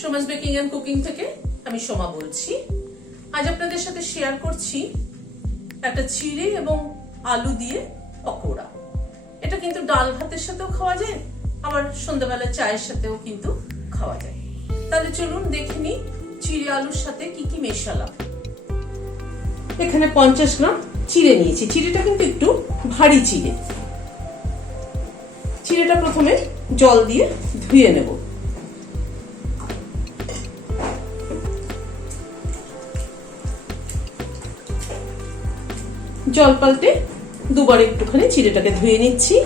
Soma's baking and cooking থেকে আমি সোমা বলছি। আজ আপনাদের সাথে শেয়ার করছি একটা চিড়ে এবং আলু দিয়ে পকোড়া। এটা কিন্তু ডাল ভাতের সাথেও খাওয়া যায়, আবার সন্ধ্যাবেলা চায়ের সাথেও কিন্তু খাওয়া যায়। তাহলে চলুন দেখে নিই চিড়ে আলুর সাথে কি কি মেশালাম। এখানে 50 গ্রাম চিড়ে নিয়েছি। চিড়েটা কিন্তু একটু ভারী চিড়ে। চিড়েটা প্রথমে জল দিয়ে ধুয়ে নেব। জল পাল্টে দুবার একটুখানি চিড়েটাকে ধুয়ে নিচ্ছি।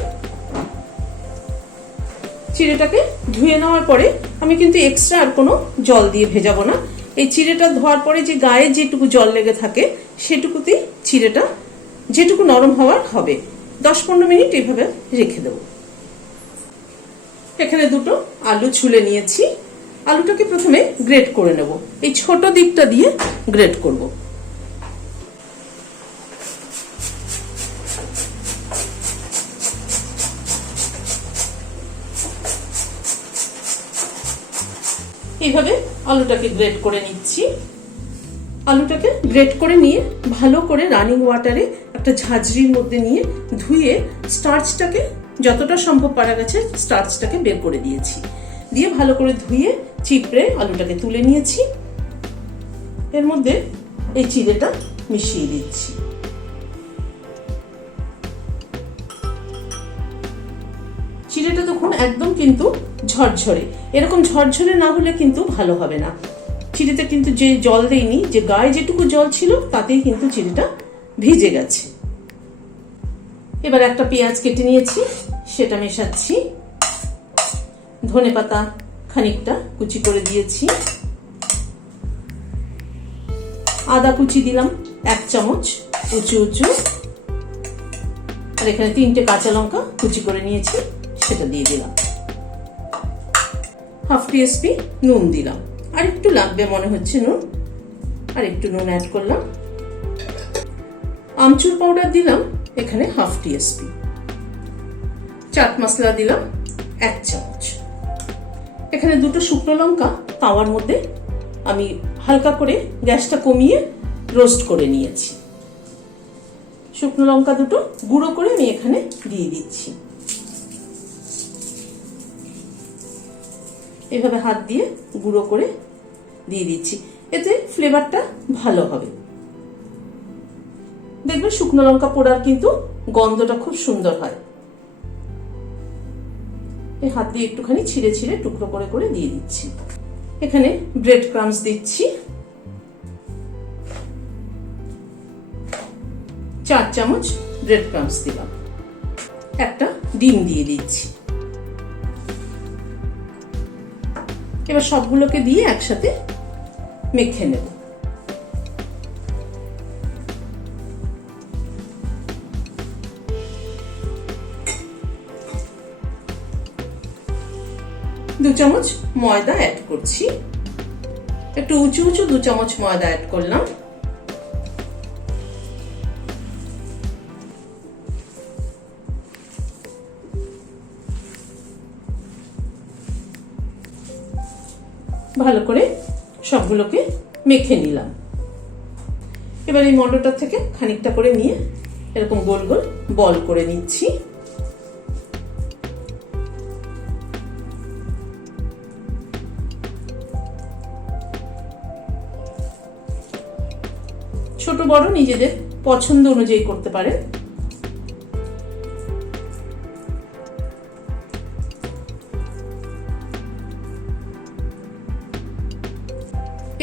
চিড়েটাকে ধুয়ে নেওয়ার পরে আমি কিন্তু এক্সট্রা আর কোনো জল দিয়ে ভেজাবো না। এই চিড়েটা ধোয়ার পরে যে গায়ে যেটুকু জল লেগে থাকে সেটুকুতেই চিড়েটা যেটুকু নরম হওয়ার হবে 10-15 মিনিট এইভাবে রেখে দেব। এখানে দুটো আলু ছুলে নিয়েছি। আলুটাকে প্রথমে গ্রেট করে নেব। এই ছোট দিকটা দিয়ে গ্রেট করব। এইভাবে আলুটাকে গ্রেট করে নিচ্ছি। আলুটাকে গ্রেট করে নিয়ে ভালো করে রানিং ওয়াটারে একটা ঝাঁঝরির মধ্যে নিয়ে ধুয়ে স্টার্চটাকে যতটা সম্ভব পারা গেছে স্টার্চটাকে বের করে দিয়েছি। দিয়ে ভালো করে ধুয়ে চিপড়ে আলুটাকে তুলে নিয়েছি। এর মধ্যে এই চিড়েটা মিশিয়ে দিচ্ছি। চিড়েটা তখন একদম কিন্তু ঝরঝরে, এরকম ঝরঝরে না হলে কিন্তু ভালো হবে না। চিড়েতে কিন্তু যে জল দেয়নি, যে গায়ে যেটুকু জল ছিল তাতেই কিন্তু চিড়েটা ভিজে গেছে। এবার একটা পেঁয়াজ কেটে নিয়েছি, সেটা মেশাচ্ছি। ধনেপাতা খানিকটা কুচি করে দিয়েছি। আদা কুচি দিলাম 1 চামচ উঁচু উঁচু। আর এখানে 3টে কাঁচা লঙ্কা কুচি করে নিয়েছি, সেটা দিয়ে দিলাম। হাফ টিস্পুন নুন দিলাম, আর একটু লাগবে মনে হচ্ছে নুন, আর একটু নুন অ্যাড করলাম। আমচুর পাউডার দিলাম এখানে হাফ টিস্পুন। চাট মশলা দিলাম 1 চামচ। এখানে দুটো শুকনো লঙ্কা তাওয়ার মধ্যে আমি হালকা করে গ্যাসটা কমিয়ে রোস্ট করে নিয়েছি। শুকনো লঙ্কা দুটো গুঁড়ো করে আমি এখানে দিয়ে দিচ্ছি। এভাবে হাত দিয়ে গুঁড়ো করে দিয়ে দিচ্ছি, এতে ফ্লেভারটা ভালো হবে। দেখবে শুকনো লঙ্কা পোড়ার কিন্তু গন্ধটা খুব সুন্দর হয়। এই হাত দিয়ে একটুখানি ছিঁড়ে ছিঁড়ে টুকরো করে করে দিয়ে দিচ্ছি। এখানে ব্রেড ক্রাম্বস দিচ্ছি 4 চামচ ব্রেড ক্রাম্বস দিলাম। একটা ডিম দিয়ে দিচ্ছি। এবার সবগুলোকে দিয়ে একসাথে মেখে নেব। দু চামচ ময়দা অ্যাড করছি। একটু উঁচু উঁচু 2 চামচ ময়দা অ্যাড করলাম। ভালো করে সবগুলোকে মেখে নিলাম। এবার এই মন্ডটা থেকে খানিকটা করে নিয়ে এরকম গোল গোল বল করে নিচ্ছি। ছোট বড় নিজেদের পছন্দ অনুযায়ী করতে পারেন।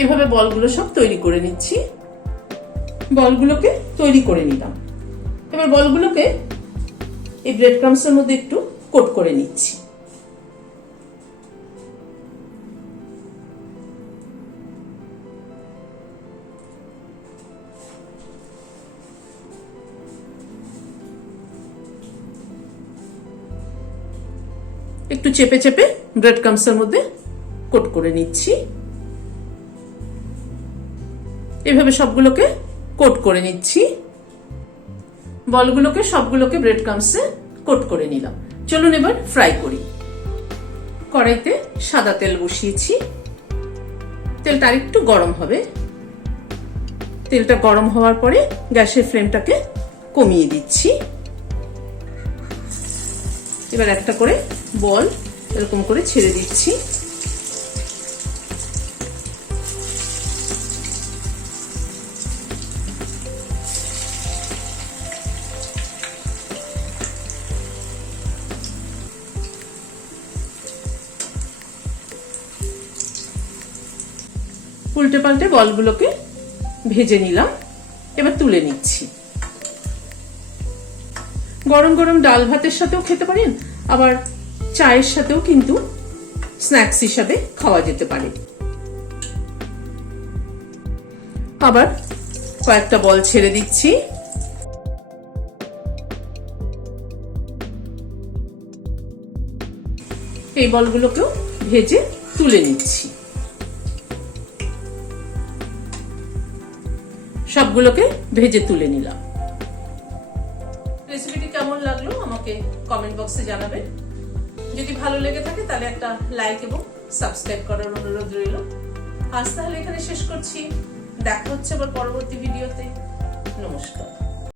এভাবে বলগুলো সব তৈরি করে নিচ্ছি। বলগুলোকে তৈরি করে নিলাম। এবার বলগুলোকে এই ব্রেড ক্রাম্বসের মধ্যে একটু কোট করে নিচ্ছি। একটু চেপে চেপে ব্রেড ক্রাম্বসের মধ্যে কোট করে নিচ্ছি। এভাবে সবগুলোকে কোট করে নিচ্ছি। বলগুলোকে সবগুলোকে ব্রেড ক্রাম্বসে কোট করে নিলাম। চলুন এবার ফ্রাই করি। কড়াইতে সাদা তেল বসিয়েছি। তেলটা আরেকটু গরম হবে। তেলটা গরম হওয়ার পরে গ্যাসের ফ্লেমটাকে কমিয়ে দিচ্ছি। এবার একটা করে বল এরকম করে ছেড়ে দিচ্ছি। উল্টে পাল্টে বলগুলোকে ভেজে নিলাম। এবার তুলে নিচ্ছি। গরম গরম ডাল ভাতের সাথেও খেতে পারেন, আবার চায়ের সাথেও কিন্তু স্ন্যাক্স হিসাবে খাওয়া যেতে পারে। আবার কয়েকটা বল ছেড়ে দিচ্ছি। এই বলগুলোকেও ভেজে তুলে নিচ্ছি। সবগুলোকে ভেজে তুলে নিলাম। রেসিপিটি কেমন লাগলো আমাকে কমেন্ট বক্সে জানাবেন। যদি ভালো লেগে থাকে তাহলে একটা লাইক এবং সাবস্ক্রাইব করার অনুরোধ রইল। আজ তাহলে এখানে শেষ করছি। দেখা হচ্ছে আবার পরবর্তী ভিডিওতে। নমস্কার।